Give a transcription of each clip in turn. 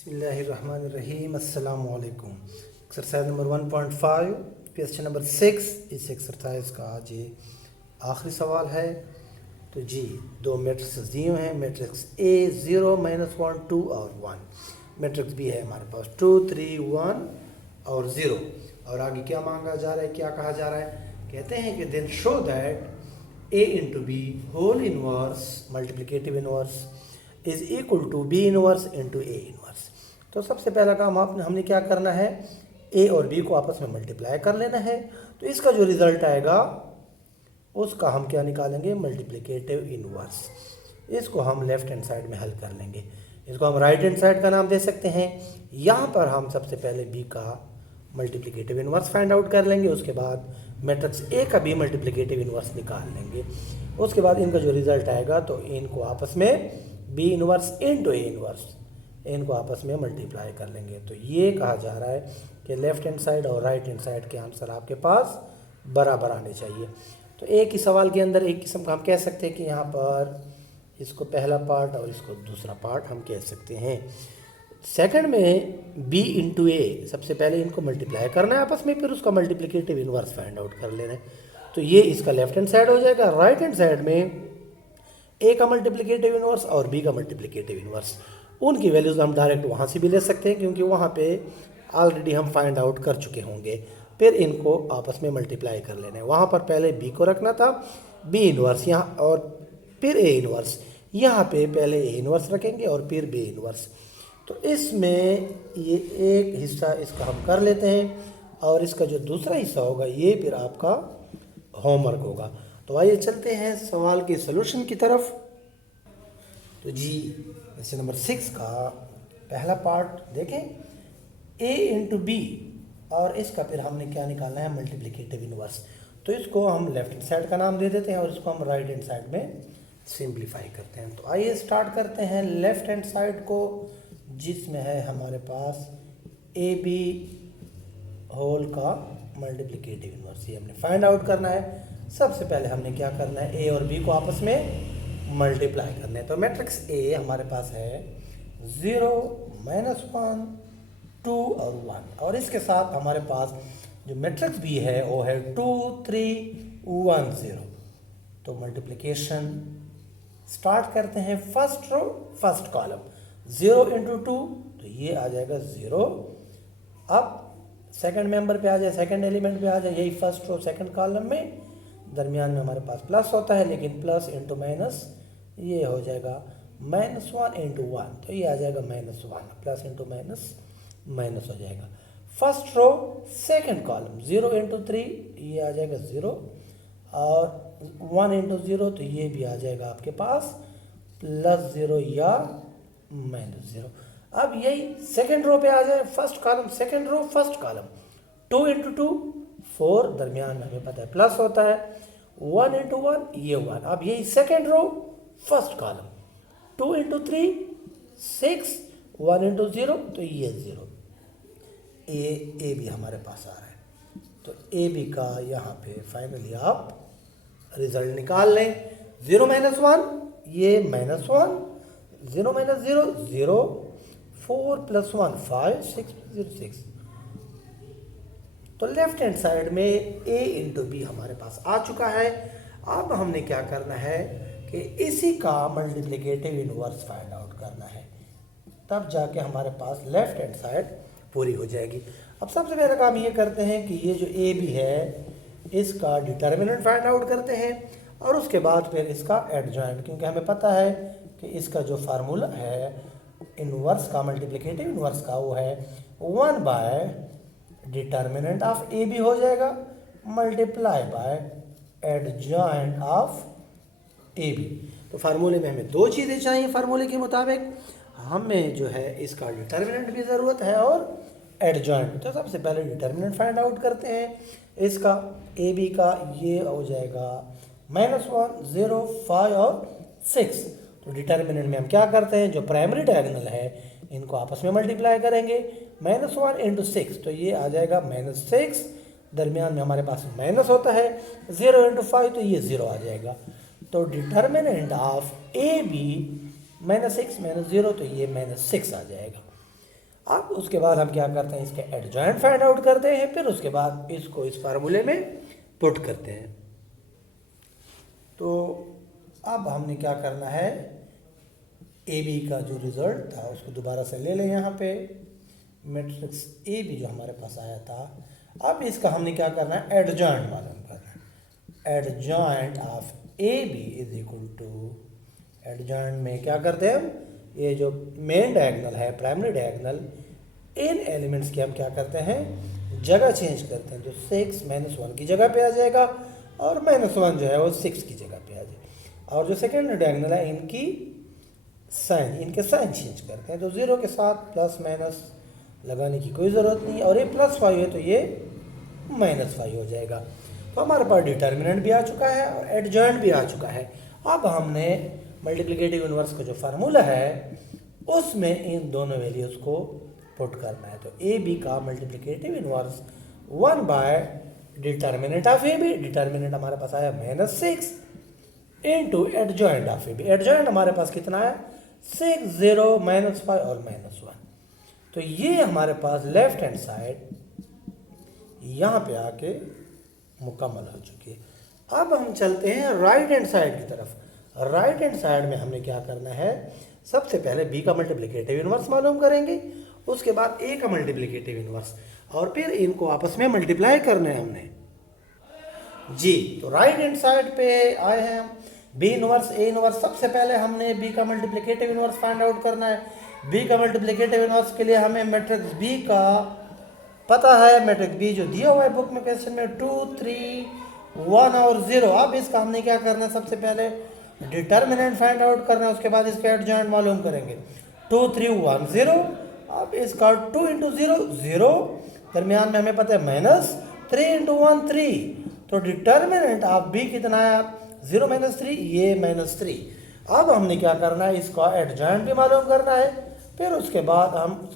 बिस्मिल्लाहिर्रहमानिर्रहीम अस्सलाम वालेकुम। एक्सरसाइज नंबर 1.5 क्वेश्चन नंबर 6 इस एक्सरसाइज का आज ये आखिरी सवाल है। तो जी दो मैट्रिक्स दिए हुए हैं, मैट्रिक्स ए 0 -1 2 और 1, मैट्रिक्स बी है हमारे पास 2 3 1 और 0। और आगे क्या मांगा जा रहा है, क्या कहा जा रहा है, कहते हैं कि then show that A into B whole inverse multiplicative inverse is equal to B inverse into A inverse. तो सबसे पहला काम हमने क्या करना है, ए और बी को आपस में मल्टीप्लाई कर लेना है। तो इसका जो रिजल्ट आएगा उसका हम क्या निकालेंगे, मल्टीप्लिकेटिव इनवर्स। इसको हम लेफ्ट हैंड साइड में हल कर लेंगे, इसको हम राइट हैंड साइड का नाम दे सकते हैं। यहाँ पर हम सबसे पहले बी का मल्टीप्लिकेटिव इनवर्स फाइंड आउट कर लेंगे, उसके बाद मैट्रिक्स ए का भी मल्टीप्लिकेटिव इनवर्स निकाल लेंगे। उसके बाद इनका जो रिजल्ट आएगा तो इनको आपस में B inverse into A inverse, इनको आपस में मल्टीप्लाई कर लेंगे। तो ये कहा जा रहा है कि लेफ्ट हैंड साइड और राइट हैंड साइड के आंसर आपके पास बराबर आने चाहिए। तो एक ही सवाल के अंदर एक किस्म का हम कह सकते हैं कि यहाँ पर इसको पहला पार्ट और इसको दूसरा पार्ट हम कह सकते हैं। सेकंड में बी इंटू ए, सबसे पहले इनको मल्टीप्लाई करना है आपस में, फिर उसका मल्टीप्लिकेटिव इनवर्स फाइंड आउट कर लेना है। तो ये इसका लेफ्ट हैंड साइड हो जाएगा। राइट हैंड साइड में ए का मल्टीप्लिकेटिव इनवर्स और बी का मल्टीप्लिकेटिव इनवर्स, उनकी वैल्यूज़ हम डायरेक्ट वहाँ से भी ले सकते हैं क्योंकि वहाँ पे ऑलरेडी हम फाइंड आउट कर चुके होंगे। फिर इनको आपस में मल्टीप्लाई कर लेना है। वहाँ पर पहले बी को रखना था, बी इनवर्स यहाँ, और फिर ए इनवर्स। यहाँ पे पहले ए इनवर्स रखेंगे और फिर बी इनवर्स। तो इसमें ये एक हिस्सा इसका हम कर लेते हैं और इसका जो दूसरा हिस्सा होगा ये फिर आपका होमवर्क होगा। तो आइए चलते हैं सवाल के सलूशन की तरफ। तो जी क्वेश्चन नंबर 6 का पहला पार्ट देखें, ए इंटू बी, और इसका फिर हमने क्या निकालना है, मल्टीप्लिकेटिव इनवर्स। तो इसको हम लेफ्ट हैंड साइड का नाम दे देते हैं और इसको हम राइट हैंड साइड में सिंप्लीफाई करते हैं। तो आइए स्टार्ट करते हैं लेफ्ट हैंड साइड को, जिसमें है हमारे पास ए बी होल का मल्टीप्लिकेटिव इनवर्स। ये हमने फाइंड आउट करना है। सबसे पहले हमने क्या करना है, ए और बी को आपस में मल्टीप्लाई करना है। तो मैट्रिक्स ए हमारे पास है 0 -1 2 और 1, और इसके साथ हमारे पास जो मैट्रिक्स बी है वो है 2 3 1 0। तो मल्टीप्लिकेशन स्टार्ट करते हैं, first row first column, 0 into 2 तो ये आ जाएगा 0। अब सेकंड मेंबर पे आ जाए, सेकंड एलिमेंट पे आ जाए, यही फर्स्ट रो सेकंड कॉलम में, दरमियान में हमारे पास प्लस होता है, लेकिन प्लस इंटू माइनस ये हो जाएगा -1 इंटू 1, तो ये आ जाएगा -1, प्लस इंटू माइनस माइनस हो जाएगा। First row second column 0 into 3 ये आ जाएगा 0, और 1 इंटू 0 तो ये भी आ जाएगा आपके पास +0 या -0। अब यही सेकंड रो पे आ जाए, first column second row first column, 2 into 2 4, दरमियान में हमें पता है प्लस होता है, 1 इंटू 1 ये 1। अब यही second row first column, 2 into 3 6, 1 into 0 तो ये 0। ए बी हमारे पास आ रहा है। तो ए बी का यहाँ पे फाइनली आप रिजल्ट निकाल लें। 0 -1 ये -1, 0 -0 0, 4 + 1 5, 6 0 6। तो लेफ्ट हैंड साइड में ए इंटू बी हमारे पास आ चुका है। अब हमने क्या करना है कि इसी का मल्टीप्लिकेटिव इनवर्स फाइंड आउट करना है, तब जाके हमारे पास लेफ्ट हैंड साइड पूरी हो जाएगी। अब सबसे पहला काम ये करते हैं कि ये जो ए बी है इसका डिटर्मिनेंट फाइंड आउट करते हैं, और उसके बाद फिर इसका एडजॉइंट, क्योंकि हमें पता है कि इसका जो फार्मूला है इनवर्स का, मल्टीप्लिकेटिव इनवर्स का, वो है 1 डिटर्मिनेंट ऑफ ए बी हो जाएगा multiply by adjoint of A B. तो फार्मूले में हमें दो चीज़ें चाहिए। फार्मूले के मुताबिक हमें जो है इसका डिटर्मिनेंट भी ज़रूरत है और एडजॉइंट। तो सबसे पहले डिटर्मिनेंट फाइंड आउट करते हैं इसका, ए बी का, ये हो जाएगा -1 0 5 और 6। तो डिटर्मिनेंट में हम क्या करते हैं, जो प्राइमरी डायगोनल है इनको आपस में मल्टीप्लाई करेंगे, -1 इंटू 6 तो ये आ जाएगा -6, दरमियान में हमारे पास माइनस होता है, 0 इंटू 5 तो ये 0 आ जाएगा। तो डिटर्मिनेंट ऑफ ए बी -6 -0 तो ये -6 आ जाएगा। अब उसके बाद हम क्या करते हैं, इसके एडजॉइंट फाइंड आउट करते हैं, फिर उसके बाद इसको इस फार्मूले में पुट करते हैं। तो अब हमने क्या करना है, ए बी का जो रिजल्ट था उसको दोबारा से ले लें यहाँ पे, मैट्रिक्स ए बी जो हमारे पास आया था। अब इसका हमने क्या करना है, एडजॉइंट मालूम करना है। Adjoint of A B is equal to, adjoint में क्या करते हैं हम, ये जो मेन डायगोनल है, प्राइमरी डायगोनल, इन एलिमेंट्स की हम क्या करते हैं, जगह चेंज करते हैं। जो 6 -1 की जगह पे आ जाएगा और -1 जो है वो 6 की जगह पे आ जाएगा। और जो सेकेंड डायगोनल है इनकी साइन, इनके साइन चेंज करते हैं। तो 0 के साथ प्लस माइनस लगाने की कोई ज़रूरत नहीं, और ये +5 है तो ये -5 हो जाएगा। तो हमारे पास डिटर्मिनेंट भी आ चुका है और एडजॉइंट भी आ चुका है। अब हमने मल्टीप्लिकेटिव इनवर्स का जो फार्मूला है उसमें इन दोनों वैल्यूज़ को पुट करना है। तो ए बी का multiplicative inverse 1 by determinant of A B, determinant हमारे पास आया -6 into adjoint of A B. Adjoint हमारे पास कितना है, 6, 0, -5 और -1। तो ये हमारे पास लेफ्ट हैंड साइड यहाँ पे आके मुकम्मल हो चुकी है। अब हम चलते हैं राइट हैंड साइड की तरफ। राइट हैंड साइड में हमने क्या करना है, सबसे पहले बी का मल्टीप्लिकेटिव इनवर्स मालूम करेंगे, उसके बाद ए का मल्टीप्लिकेटिव इनवर्स, और फिर इनको आपस में मल्टीप्लाई करने हैं हमने जी। तो राइट हैंड साइड पे आए हैं हम, बी इनवर्स ए इनवर्स। सबसे पहले हमने बी का मल्टीप्लिकेटिव इनवर्स फाइंड आउट करना है। बी का मल्टीप्लिकेटिव इनवर्स के लिए हमें मैट्रिक्स बी का पता है, मैट्रिक्स बी जो दिया हुआ है बुक में क्वेश्चन में 2, 3, 1 और 0। अब इसका हमने क्या करना है, सबसे पहले डिटर्मिनेंट फाइंड आउट करना है, उसके बाद इसके एडजॉइंट मालूम करेंगे। 2, 3, 1, 0। अब इसका 2 × 0 0, दरमियान में हमें पता है -3 × 1 3। तो डिटर्मिनेंट ऑफ बी कितना है, 0 - 3, ये -3। अब हमने क्या करना है, इसका एडजॉइंट भी मालूम करना है, फिर उसके बाद हम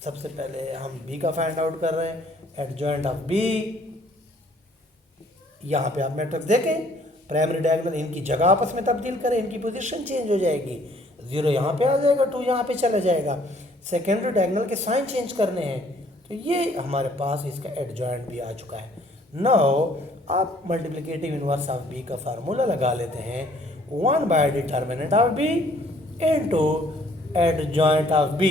सबसे पहले हम बी का फाइंड आउट कर रहे हैं, एडजॉइंट ऑफ बी। यहाँ पे आप मैट्रिक्स देखें, प्राइमरी डायगोनल इनकी जगह आपस में तब्दील करें, इनकी पोजीशन चेंज हो जाएगी, 0 यहाँ पे आ जाएगा, 2 यहाँ पे चला जाएगा। सेकेंडरी डायगोनल के साइन चेंज करने हैं, तो ये हमारे पास इसका एडजॉइंट भी आ चुका है। नाउ आप मल्टीप्लिकेटिव इनवर्स ऑफ बी का फार्मूला लगा लेते हैं, 1 by determinant of B into adjoint of B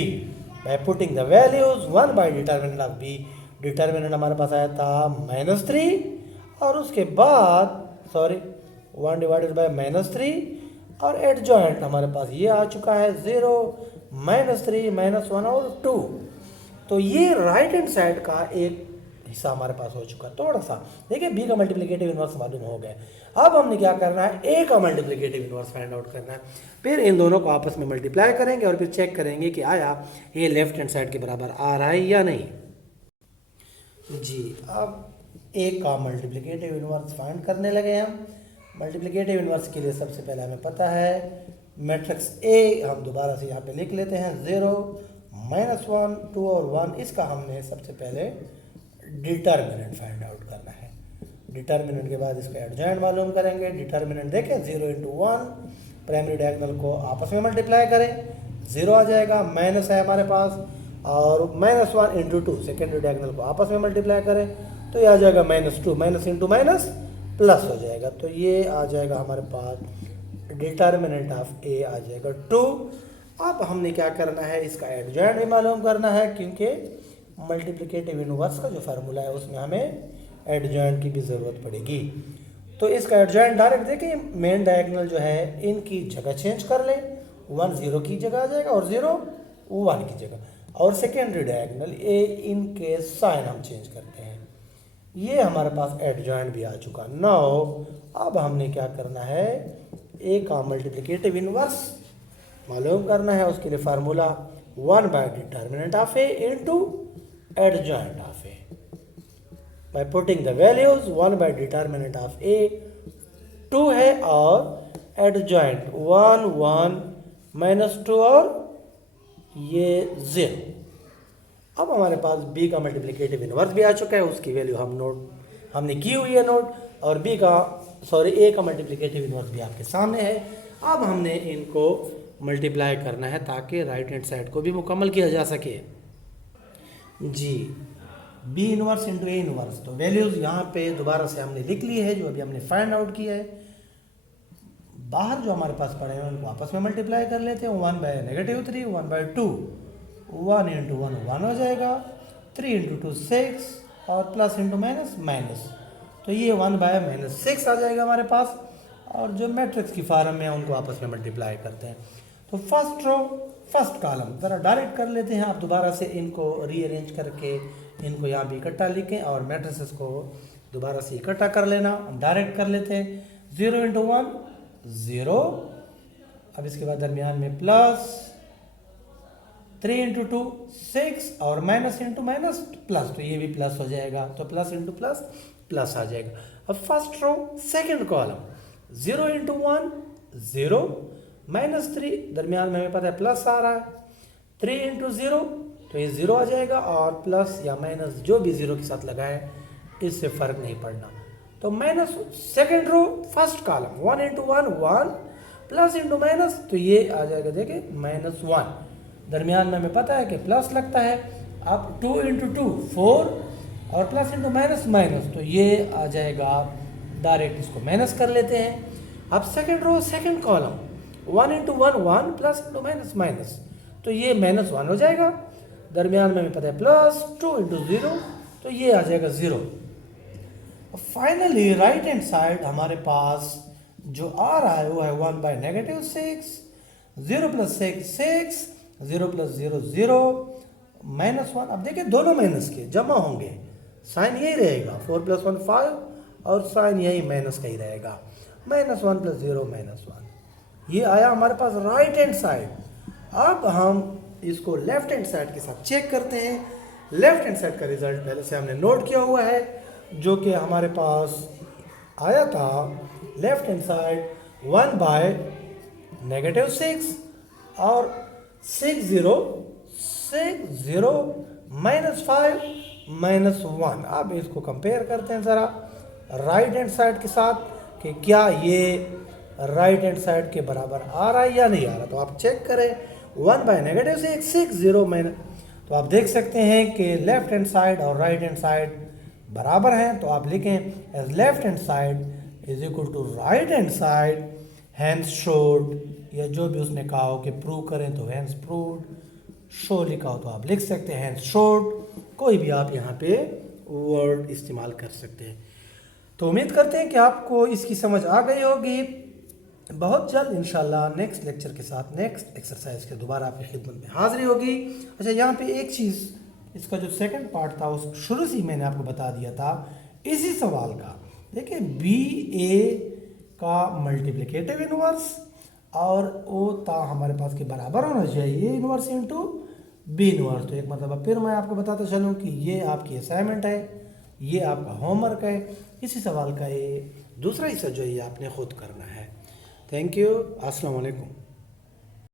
by putting the values. 1 by determinant of B, determinant हमारे पास आया था -3, और उसके बाद 1 डिवाइडेड बाय -3, और एडजॉइंट हमारे पास ये आ चुका है 0, -3, -1 और 2। तो ये राइट हैंड साइड का एक हिस्सा हमारे पास हो चुका है। थोड़ा सा देखिए, बी का मल्टीप्लिकेटिव इनवर्स मालूम हो गया। अब हमने क्या करना है, ए का मल्टीप्लिकेटिव इनवर्स फाइंड आउट करना है। फिर इन दोनों को आपस में मल्टीप्लाई करेंगे और फिर चेक करेंगे कि आया ये लेफ्ट हैंड साइड के बराबर आ रहा है या नहीं जी। अब ए का मल्टीप्लिकेटिव इनवर्स फाइंड करने लगे हम। मल्टीप्लिकेटिव इनवर्स के लिए सबसे पहले हमें पता है मैट्रिक्स ए, हम दोबारा से यहाँ पे लिख लेते हैं, 0, -1, 2 और 1। इसका हमने सबसे पहले डिटर्मिनेंट फाइंड आउट करना है। डिटर्मिनेंट के बाद इसका एडजॉइंट मालूम करेंगे। डिटर्मिनेंट देखें, 0 × 1, प्राइमरी डायगोनल को आपस में मल्टीप्लाई करें, 0 आ जाएगा, माइनस है हमारे पास, और -1 × 2, सेकेंडरी डायगोनल को आपस में मल्टीप्लाई करें तो ये आ जाएगा -2, माइनस इंटू माइनस प्लस हो जाएगा। तो ये आ जाएगा हमारे पास डिटर्मिनेंट ऑफ ए आ जाएगा 2। अब हमने क्या करना है, इसका एडजॉइंट भी मालूम करना है, क्योंकि मल्टीप्लिकेटिव इनवर्स का जो फार्मूला है उसमें हमें एडजॉइंट की भी ज़रूरत पड़ेगी। तो इसका एडजॉइंट डायरेक्ट देखिए, मेन डायगोनल जो है इनकी जगह चेंज कर लें, 1 0 की जगह आ जाएगा और 0 1 की जगह, और सेकेंडरी डायगोनल ए इनके साइन हम चेंज करते हैं। ये हमारे पास एडजॉइंट भी आ चुका। नाउ अब हमने क्या करना है, ए का मल्टीप्लिकेटिव इनवर्स मालूम करना है। उसके लिए formula 1 by determinant of A into adjoint of A by putting the values. 1 by determinant of A 2 है और एडजॉइंट 1 1 -2 और ये 0। अब हमारे पास बी का मल्टीप्लिकेटिव इनवर्स भी आ चुका है, उसकी वैल्यू हमने की हुई है नोट, और ए का मल्टीप्लिकेटिव इनवर्स भी आपके सामने है। अब हमने इनको मल्टीप्लाई करना है ताकि राइट हैंड साइड को भी मुकम्मल किया जा सके। जी B inverse into A inverse, तो वैल्यूज़ यहाँ पे दोबारा से हमने लिख ली है जो अभी हमने फाइंड आउट किया है। बाहर जो हमारे पास पड़े हैं उनको आपस में मल्टीप्लाई कर लेते हैं। 1/-3 1/2, 1 इंटू 1 1 हो जाएगा, 3 इंटू 2 6 और प्लस इंटू माइनस माइनस, तो ये 1/-6 आ जाएगा हमारे पास। और जो मैट्रिक्स की फॉर्म में उनको आपस में मल्टीप्लाई करते हैं। तो फर्स्ट रो फर्स्ट कॉलम ज़रा डायरेक्ट कर लेते हैं। आप दोबारा से इनको रीअरेंज करके इनको यहाँ भी इकट्ठा लिखें और मैट्रिसेस को दोबारा से इकट्ठा कर लेना। हम डायरेक्ट कर लेते हैं। 0 इंटू 1 0, अब इसके बाद दरमियान में प्लस, 3 इंटू 2 6 और माइनस इंटू माइनस प्लस, तो ये भी प्लस हो जाएगा, तो प्लस इंटू प्लस प्लस आ जाएगा। अब first row second column 0 into 1 0, -3 दरमियान में हमें पता है प्लस आ रहा है, 3 इंटू 0 तो ये 0 आ जाएगा और प्लस या माइनस जो भी 0 के साथ लगा है इससे फ़र्क नहीं पड़ना। तो minus second row first column 1 into 1 1 plus into minus, तो ये आ जाएगा देखिए -1, दरमियान में हमें पता है कि प्लस लगता है। अब 2 इंटू 2 4 और प्लस इंटू माइनस माइनस, तो ये आ जाएगा, डायरेक्ट इसको माइनस कर लेते हैं। अब second row second column 1 into 1 1 plus into minus minus, तो ये -1 हो जाएगा, दरमियान में हमें पता है प्लस, 2 इंटू 0 तो ये आ जाएगा 0। फाइनली राइट हैंड साइड हमारे पास जो आ रहा है वो है 1/-6, 0 + 6 6, 0 + 0 0, -1। अब देखिए दोनों माइनस के जमा होंगे, साइन यही रहेगा, 4 + 1 5 और साइन यही माइनस का ही रहेगा, -1 + 0 -1। ये आया हमारे पास राइट हैंड साइड। अब हम इसको लेफ्ट हैंड साइड के साथ चेक करते हैं। लेफ्ट हैंड साइड का रिजल्ट पहले से हमने नोट किया हुआ है, जो कि हमारे पास आया था लेफ्ट हैंड साइड 1/-6 और 6 0 -5 -1। अब इसको कंपेयर करते हैं ज़रा राइट हैंड साइड के साथ कि क्या ये राइट हैंड साइड के बराबर आ रहा है या नहीं आ रहा। तो आप चेक करें 1/-6 6 0 माइनस, तो आप देख सकते हैं कि लेफ्ट हैंड साइड और राइट हैंड साइड बराबर हैं। तो आप लिखें as left hand side is equal to right hand side, hence showed, या जो भी उसने कहा हो कि प्रूव करें तो हैंस प्रूव्ड, शो लिखा हो तो आप लिख सकते हैं हैंस शोड, कोई भी आप यहाँ पे वर्ड इस्तेमाल कर सकते हैं। तो उम्मीद करते हैं कि आपको इसकी समझ आ गई होगी। बहुत जल्द इंशाल्लाह नेक्स्ट लेक्चर के साथ नेक्स्ट एक्सरसाइज के दोबारा आपकी खिदमत में हाजिरी होगी। अच्छा, यहाँ पे एक चीज़, इसका जो सेकंड पार्ट था उस शुरू से ही मैंने आपको बता दिया था इसी सवाल का। देखिए BA का मल्टीप्लिकेटिव इनवर्स और O था हमारे पास के बराबर होना चाहिए इनवर्स इंटू B इनवर्स। तो एक मतलब फिर मैं आपको बताता चलूँ कि ये आपकी असाइनमेंट है, ये आपका होमवर्क है। इसी सवाल का ये दूसरा हिस्सा जो है आपने खुद करना है। थैंक यू, अस्सलाम वालेकुम।